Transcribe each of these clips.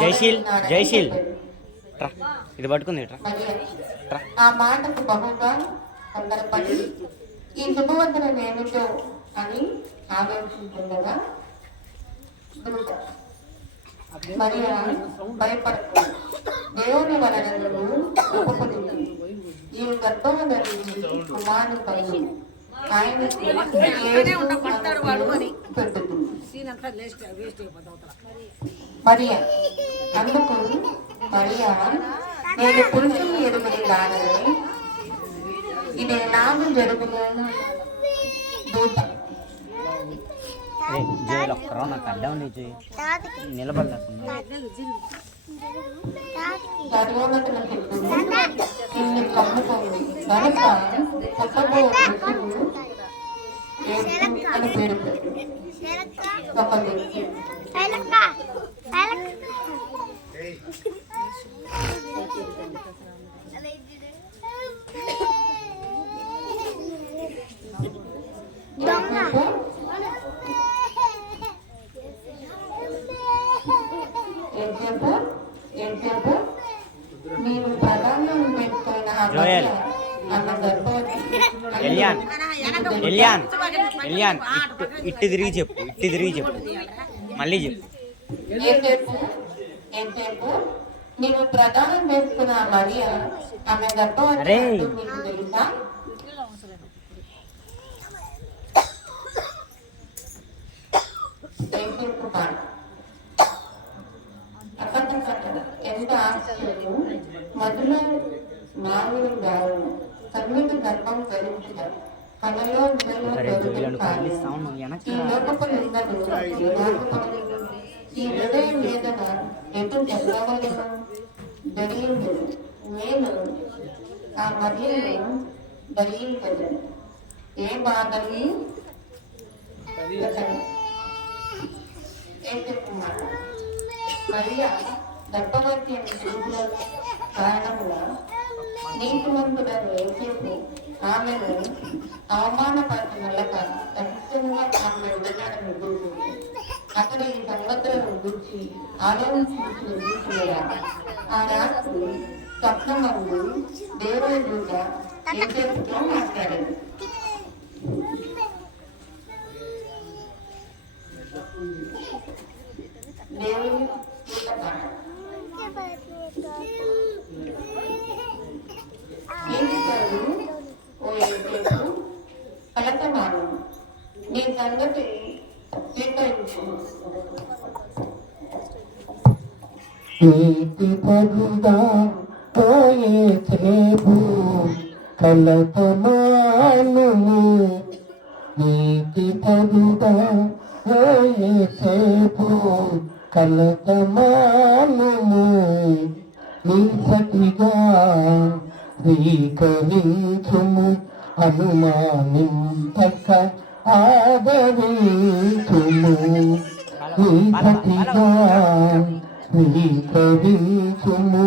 జైశీల్ జైశీల్ ఇది పట్టుకుంది ఆ మాటకు బహుగా తొందరపడి ఈ శుభవంతనం ఏమిటో అని ఆలోచించుండగా మరియా భయపడకు, దేవుని వలనను ఒప్పుకుంది. ఈ గర్భము ధరించి కుమారుని పైన ఆయనకు మరియా అందుకు మరియా నేను పురుషుని ఎరుగని దానని ఇది ఎలాగూ జరుగును దూత నాకు అడ్డం నిలబడలే ఇన్ని కమ్ముకోండి కనుక అని పేరు ఏంటంటే మీరు ప్రధానం పెట్టుకున్న ఇట్టు తిరిగి చెప్పు మళ్ళీ చెప్పు. ఏంటంటే నీవు ప్రధానం వేసుకున్న మరియా ఆమె గర్భవతి మీకు తెలుసా? ఎంత ఆశ్చర్యం! మధులో నాలుగు గారు సన్నిధి గర్భం ధరించారు. కళలో ఈ లోకపులందరూ ఈ హృదయం వేదన ఎటు జరగవలను జరిగింది. నేను ఆ మరియను ధరించదు ఏ బాధని ఏం చెప్తున్నారు? మరియా గర్భవతి అని చూపుల కారణముగా నీతిమంతులను ఏసేపు ఆమెను అవమానపరిచిన వల్ల ఖచ్చితంగా ఆమె విధానం ఎదుర్కొంది. అతడు ఈ సంగతులను గురించి ఆలోచించగా ఆ రాత్రి స్వప్నమందు దేవుని దూత ఏసేపుతో మాట్లాడాడు. దేవుని కలతమాను నీ సంగతి స్వీకరించు. కలతమాను నీతి పరుగా కలతమాను నీసటిగా స్వీకరించుము అనుమానింపక ఆదరించుము నీసటిగా స్వీకరించుము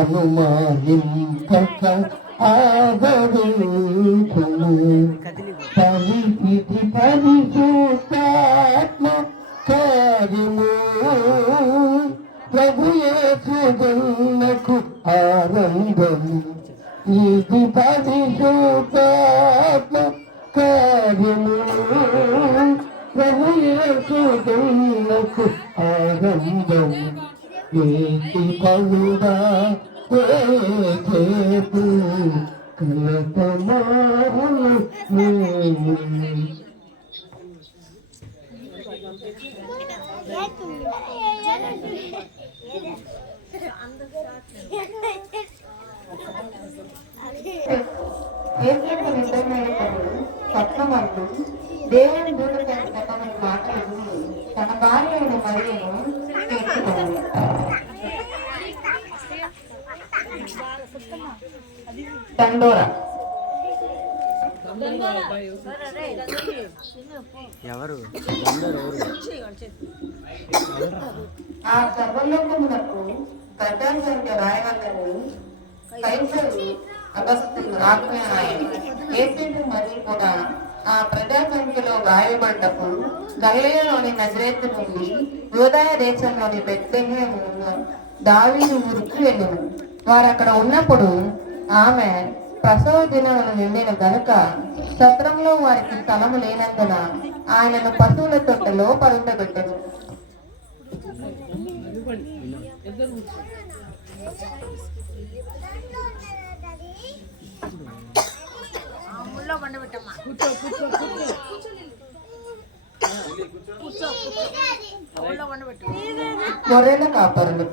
అనుమానింపక ఆదరించుము పరిస్థితి పరిశుద్ధాత్మ కార్యము ప్రభు యేసు జన్మకు ఆనందం ఇది పరిశుద్ధాత్మ కార్యము ప్రభు యేసు జన్మకు ఆనందం ఏటి పలుగా ఏచేపు కలతమాను స్వప్నమందు దేవుని దూత చెప్పమని మాటలు తన భార్య అయిన మరియను తీసుకున్నాడు. దండోరా ఎవరు ఆ సర్వలోకమునకు ప్రజలు రాయవల్లని కైసరు అగస్తులు ఆజ్ఞాయని ఏసేపు మరి కూడా ఆ ప్రజా సంఖ్యలో గాయపడ్డకు గలిలయలోని నజరేతు నుండి యూదాయ దేశంలోని బెత్లెహేము దావీదు ఊరికి వెళ్ళాను. వారు అక్కడ ఉన్నప్పుడు ఆమె ప్రసవ దినములు నిండిన గనుక సత్రంలో వారికి స్థలము లేనందున ఆయనను పశువుల తొట్టెలో పరుండబెట్టెను. గొర్రెల కాపరులు.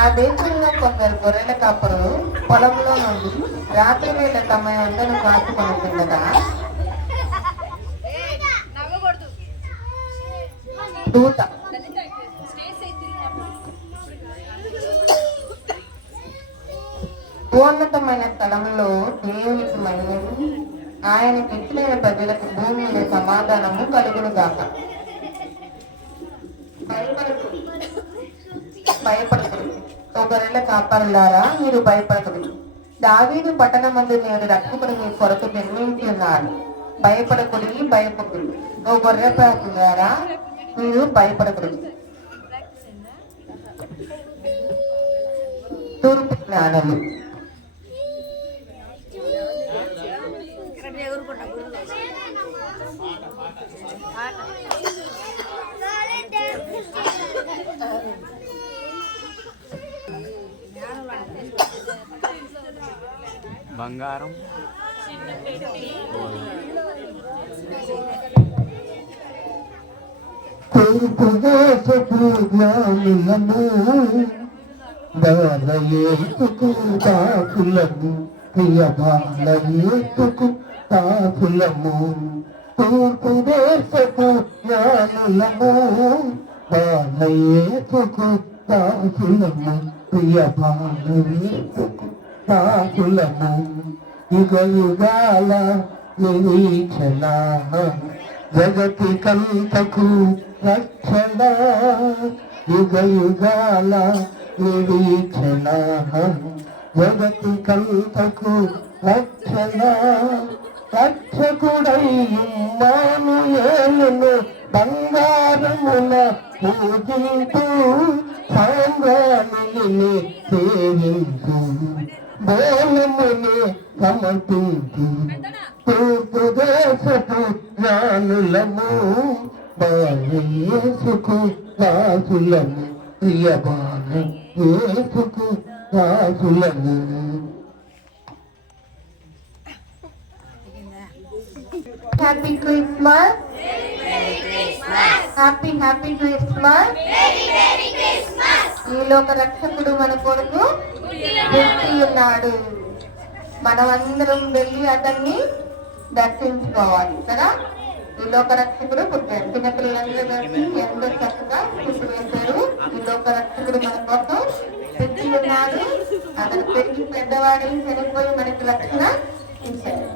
ఆ దేశంలో కొందరు గొర్రెల కాపరులు పొలంలో నుండి రాత్రి వేళ తమ అందరూ కాచుకొనుతుండగా దూత ఉన్నతమైన స్థలంలో దేవునికి మహిమను, ఆయన ఇచ్చిన ప్రజలకు భూమి మీద సమాధానము కలుగును గాక. భయపడకుడు ఓ గొర్రెల కాపరులారా, మీరు భయపడకుడు. దావీదు పట్టణమందు నేడు రక్షకుడు మీ కొరకు జన్మించి ఉన్నారు. భయపడకుడి, భయపకుడు. ఓ గొర్రెల కాపరులారా, మీరు భయపడకుడు. తూర్పు జ్ఞానము. బంగారం తూర్పు దేశపు జ్ఞానులను బాలయేసుకు దాసులము, ప్రియ బాలయేసుకు దాసులము. తూర్పు దేశపు జ్ఞానులము బాలయేసుకు దాసులము, ప్రియ బాలయేసుకు దాసులము. యుగ యుగాల నిరీక్షణ జగతి కంతకు రక్షణ, యుగ యుగాల నిరీక్షణ జగతి కంతకు రక్షణ. రక్షకుడయ్యుమానుయేలును బంగారమున పూజింతు, సాంబ్రాణిని సేవించు, బోలముని సమర్పించు. తూర్పు దేశపు జ్ఞానులము బాలయేసుకు దాసులము, ప్రియ బాలయేసుకు దాసులము. Happy Christmas. Happy happy Christmas. ఈ లోక రక్షకుడు మన కొరకు పుట్టి ఉన్నాడు. మనమందరం వెళ్ళి అతన్ని దర్శించుకోవాలి కదా. ఈ లోక రక్షకుడు పుట్టాడు. చిన్నపిల్లలందరూ కలిసి ఎంతో చక్కగా పుట్టి వేశారు. ఈ లోక రక్షకుడు మన కోసం పుట్టి ఉన్నాడు. అతను పెరిగి పెద్దవాడి చనిపోయి మనకి రక్షణ ఇచ్చాడు.